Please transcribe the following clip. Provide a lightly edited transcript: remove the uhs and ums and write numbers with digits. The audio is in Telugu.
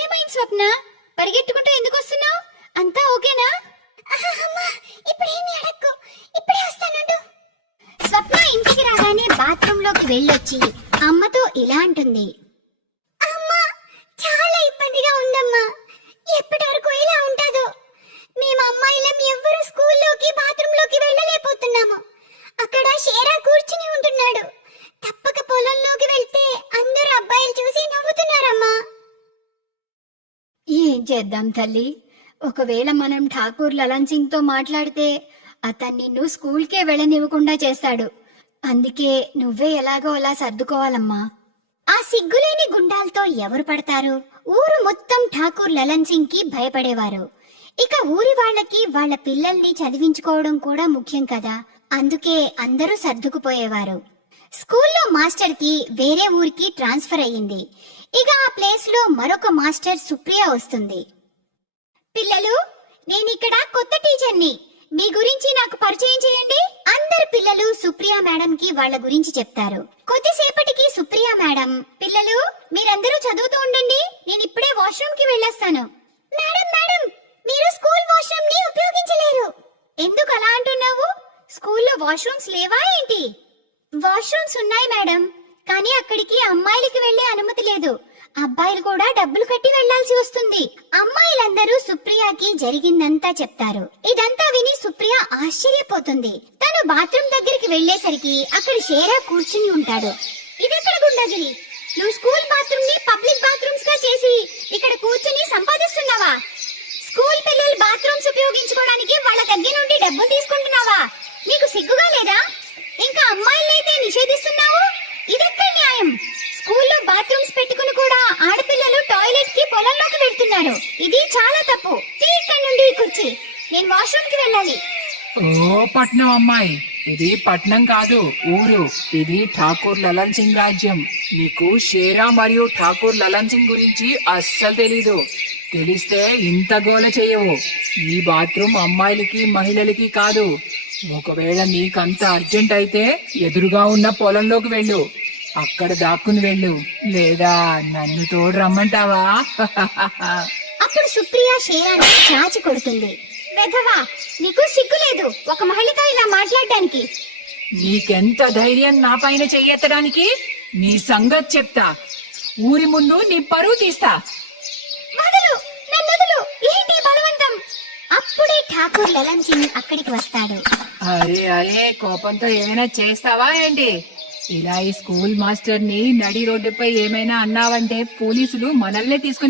ఏమైంది స్వప్న? పరిగెట్టుకుంటూ ఎందుకు వస్తున్నావు? అంతా ఓకేనా? స్వప్న ఇంటికి రాగానే బాత్రూమ్ లోకి వెళ్ళొచ్చి అమ్మతో ఇలా అంటుంది. అమ్మా, చాలా ఇబ్బందిగా ఉందమ్మా. ఎప్పటి వరకు ఇలా ఉంటుందో. మేము అమ్మాయిలం ఎవ్వరు స్కూల్లోకి బాత్రూమ్ లోకి వెళ్ళలేకపోతున్నాము. అక్కడ షేరా కూర్చుని ఉంటున్నాడు. తప్పక పొలంలోకి వెళ్తే అందరూ అబ్బాయిలు చూసి నవ్వుతున్నారమ్మా. ఏం చేద్దాం తల్లి? ఒకవేళ మనం ఠాకూర్ లలన్ సింగ్ తో మాట్లాడితే అతన్ని నిన్ను స్కూల్కే వెళ్ళనివ్వకుండా చేస్తాడు. అందుకే నువ్వే ఎలాగో అలా సర్దుకోవాలమ్మా. ఆ సిగ్గులేని గుండాలతో ఎవరు పడతారు? ఊరు మొత్తం ఠాకూర్ లలన్ సింగ్ కి భయపడేవారు. ఇక ఊరి వాళ్ళకి వాళ్ళ పిల్లల్ని చదివించుకోవడం కూడా ముఖ్యం కదా. అందుకే అందరూ సర్దుకుపోయేవారు. స్కూల్లో మాస్టర్ కి వేరే ఊరికి ట్రాన్స్ఫర్ అయ్యింది. ఇక ఆ ప్లేస్ లో మరొక మాస్టర్ సుప్రియ వస్తుంది. పిల్లలు, నేనిక్కడ కొత్త టీచర్ని. మీ గురించి నాకు పరిచయం చేయండి. అందరు పిల్లలు సుప్రియ మేడం కి వాళ్ళ గురించి చెప్తారు. కొద్దిసేపటికి సుప్రియ మేడం, పిల్లలు మీరందరూ చదువుతూ ఉండండి, నేను ఇప్పుడే వాష్రూమ్ కి వెళ్ళొస్తాను. మేడం మేడం, మీరు స్కూల్ వాష్రూమ్ ని ఉపయోగించలేరు. ఎందుకు అలా అంటున్నావు? స్కూల్లో వాష్రూమ్స్ లేవా ఏంటి? వాష్రూమ్స్ ఉన్నాయి మేడం, కానీ అక్కడికి అమ్మాయిలకి వెళ్లే అనుమతి లేదు. అబ్బాయిలు కూడా డబ్బులు కట్టి వెళ్లాల్సి వస్తుంది. అమ్మాయిలందరూ సుప్రియకి జరిగిందంతా చెప్తారు. ఇదంతా విని సుప్రియ ఆశ్చర్యపోతుంది. తను బాత్రూమ్ దగ్గరికి వెళ్లేసరికి అక్కడ షేరా కూర్చుని ఉంటాడు. ఇదెక్కడ గుండాగిరి? నువ్వు స్కూల్ బాత్రూమ్ ని పబ్లిక్ బాత్రూమ్స్ గా చేసి ఇక్కడ కూర్చుని సంపాదిస్తున్నావా? స్కూల్ పిల్లలు బాత్రూమ్స్ ఉపయోగించుకోవడానికి వాళ్ళ దగ్గర నుండి డబ్బులు తీసుకుంటున్నావా? నీకు సిగ్గుగా లేదా? ఇంకా అమ్మాయిలైతే నిషేధిస్తున్నావు. ఇదెక్కడ న్యాయం? స్కూల్లో బాత్రూమ్స్ పెట్టుకుని కూడా ఆడపిల్లలు టాయిలెట్ కి పొలంలోకి వెళ్తున్నారు. ఇది చాలా తప్పు. ఇక్కడ నుండి కుర్చీ, నేను వాష్రూమ్ కి వెళ్ళాలి. ఓ పట్నం అమ్మాయి, ఇది పట్నం కాదు, ఊరు. ఇది ఠాకూర్ లలన్ సింగ్ రాజ్యం. నీకు షేరా మరియు ఠాకూర్ లలన్ సింగ్ గురించి అస్సలు తెలీదు. తెలిస్తే ఇంత గోల చేయవు. ఈ బాత్రూమ్ అమ్మాయిలకి మహిళలకి కాదు. ఒకవేళ నీకంత అర్జెంట్ అయితే ఎదురుగా ఉన్న పొలంలోకి వెళ్ళు, అక్కడ దాక్కుని వెళ్ళు. లేదా నన్ను తోడు రమ్మంటావా? అప్పుడు సుప్రియ షేరాని చాచి కొడుతుంది. వెధవా, నీకు సిగ్గు లేదు ఒక మహిళతో ఇలా మాట్లాడడానికి? నీకెంత ధైర్యం నా పైన చెయ్యెత్తడానికి? నీ సంగతి చెప్తా. ఊరి ముందు నీ పరువు తీస్తా. వదలు, నన్నొదలు. ఏంటి బలవంతం? అప్పుడే ఠాకూర్ లలన్ సింగ్ అక్కడికి వస్తాడు. అరే అరే, కోపంతో ఏమైనా చేస్తావా ఏంటి? ఇలా ఈ స్కూల్ మాస్టర్ ని నడి రోడ్డుపై ఏమైనా అన్నావంటే పోలీసులు మనల్నే తీసుకుని